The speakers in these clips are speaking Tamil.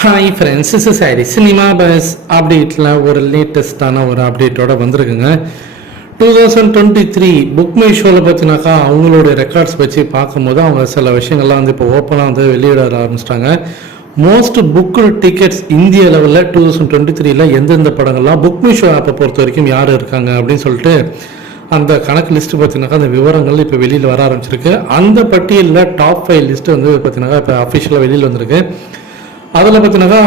ஹாய் ஃப்ரெண்ட்ஸ் இஸ் சாரி சினிமா பஸ் அப்டேட்டில் ஒரு லேட்டஸ்டான ஒரு அப்டேட்டோட வந்திருக்குங்க. Two thousand twenty three book my ஷோவில் பார்த்தினாக்கா அவங்களோட ரெக்கார்ட்ஸ் வச்சு பார்க்கும்போது அவங்க சில விஷயங்கள்லாம் வந்து இப்போ ஓப்பனாக வந்து வெளியிட ஆரம்பிச்சிட்டாங்க. மோஸ்ட் புக்கு டிக்கெட்ஸ் இந்திய லெவலில் டூ தௌசண்ட் டுவெண்ட்டி த்ரீல எந்தெந்த படங்கள்லாம் புக் மை ஷோ ஆப்பை பொறுத்த வரைக்கும் யார் இருக்காங்க அப்படின்னு சொல்லிட்டு அந்த கணக்கு லிஸ்ட்டு பார்த்தீங்கன்னாக்கா அந்த விவரங்கள் இப்போ வெளியில் வர ஆரம்பிச்சிருக்கு. அந்த பட்டியலில் டாப் ஃபைவ் லிஸ்ட்டு வந்து பார்த்தீங்கன்னாக்கா இப்போ அஃபிஷியலாக வெளியில் வந்திருக்கு. அதில் பார்த்தீங்கன்னாக்கா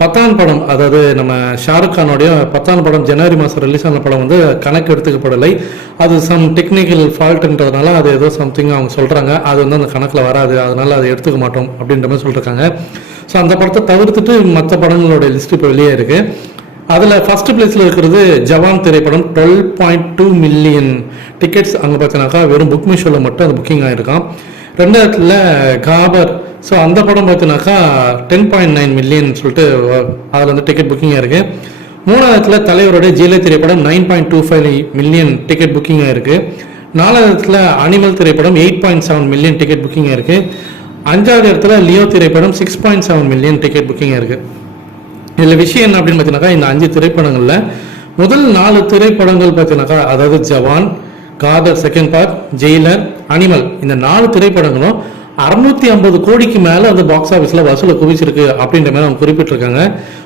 பத்தான் படம் அதாவது நம்ம ஷாருக் கானுடைய பத்தான் படம் ஜனவரி மாதம் ரிலீஸ் ஆன படம் வந்து கணக்கு எடுத்துக்கப்படலை. அது சம் டெக்னிக்கல் ஃபால்ட்டுன்றதுனால அது ஏதோ சம்திங் அவங்க சொல்கிறாங்க அது வந்து அந்த கணக்கில் வராது. அதனால அதை எடுத்துக்க மாட்டோம் அப்படின்ற மாதிரி சொல்லியிருக்காங்க ஸோ அந்த படத்தை தவிர்த்துட்டு மற்ற படங்களோட லிஸ்ட் இப்போ வெளியே இருக்குது அதில் ஃபர்ஸ்ட் பிளேஸில் இருக்கிறது ஜவான் திரைப்படம் twelve point two million tickets அங்கே பார்த்தீங்கன்னாக்கா வெறும் புக் மிஷோவில் மட்டும் அது புக்கிங் ஆகிருக்கான் ரெண்டாயிரத்தில் காபர் ஸோ அந்த படம் பார்த்தினாக்கா டென் பாயிண்ட் நைன் மில்லியன் சொல்லிட்டு அதில் வந்து டிக்கெட் புக்கிங்காக இருக்குது மூணாவதுல தலைவருடைய ஜெயில திரைப்படம் nine point two five million ticket புக்கிங்காக இருக்குது நாலாவதுல அனிமல் திரைப்படம் eight point seven million ticket புக்கிங்காக இருக்குது அஞ்சாவது இடத்துல லியோ திரைப்படம் six point seven million ticket புக்கிங்காக இருக்குது இதில் விஷயம் என்ன அப்படின்னு பார்த்தீங்கன்னாக்கா இந்த அஞ்சு திரைப்படங்களில் முதல் நாலு திரைப்படங்கள் பார்த்தீங்கன்னாக்கா அதாவது Jawan Gadar second part Jailer animal இந்த நாலு திரைப்படங்களும் அறுநூத்தி ஐம்பது கோடிக்கு மேலே அந்த பாக்ஸ் ஆஃபீஸில் வசூலை குவிச்சிருக்கு அப்படின்ற மாதிரி அவங்க குறிப்பிட்டிருக்காங்க.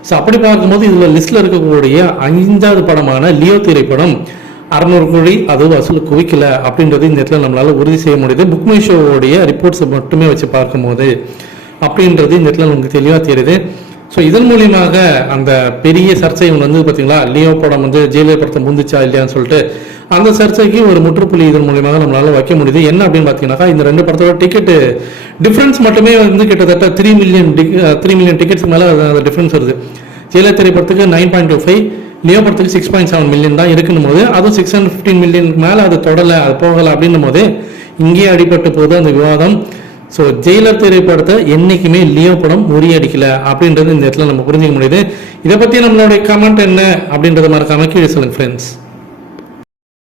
ஸோ அப்படி பார்க்கும்போது இதில் லிஸ்ட்டில் இருக்கக்கூடிய அஞ்சாவது படமான லியோ திரைப்படம் அறநூறு கோடி அது வசூல் குவிக்கல அப்படின்றது இந்த இடத்துல நம்மளால உறுதி செய்ய முடியுது. புக் மை ஷோவுடைய ரிப்போர்ட்ஸை மட்டுமே வச்சு பார்க்கும்போது அப்படின்றது இந்த இடத்துல நமக்கு தெளிவாக தெரியுது. ஸோ இதன் மூலியமாக அந்த பெரிய சர்ச்சை ஒன்று வந்து பார்த்தீங்களா லியோ படம் வந்து ஜெயிலர் படத்தை முந்துச்சா இல்லையான்னு சொல்லிட்டு அந்த சர்ச்சைக்கு ஒரு முற்றுப்புள்ளி இதன் மூலியமாக நம்மளால வைக்க முடியுது. என்ன அப்படின்னு பார்த்தீங்கன்னாக்கா இந்த ரெண்டு படத்தோட டிக்கெட்டு டிஃப்ரென்ஸ் மட்டுமே வந்து கிட்டத்தட்ட த்ரீ மில்லியன் த்ரீ மில்லியன் டிக்கெட்ஸ்க்கு மேலே அந்த டிஃப்ரென்ஸ் வருது. ஜெயிலர் திரைப்படத்துக்கு nine point two five Leo படத்துக்கு சிக்ஸ் பாயிண்ட் செவன் மில்லியன் தான் இருக்குன்னு போது அதுவும் சிக்ஸ் ஹண்ட்ரட் ஃபிஃப்டின் மில்லியன் மேலே அது தொடலை அது போகலை அப்படின்னும் போது இங்கேயே அடிபட்டு போது அந்த விவாதம். ஸோ ஜெயிலர் திரைப்படத்தை என்றைக்குமே லியோ படம் முறியடிக்கல அப்படின்றது இந்த இடத்துல நம்ம புரிஞ்சுக்க முடியுது. இதை பற்றி நம்மளுடைய கமெண்ட் என்ன அப்படின்றத மறக்காமல் கீழே சொல்லுங்கள் ஃப்ரெண்ட்ஸ்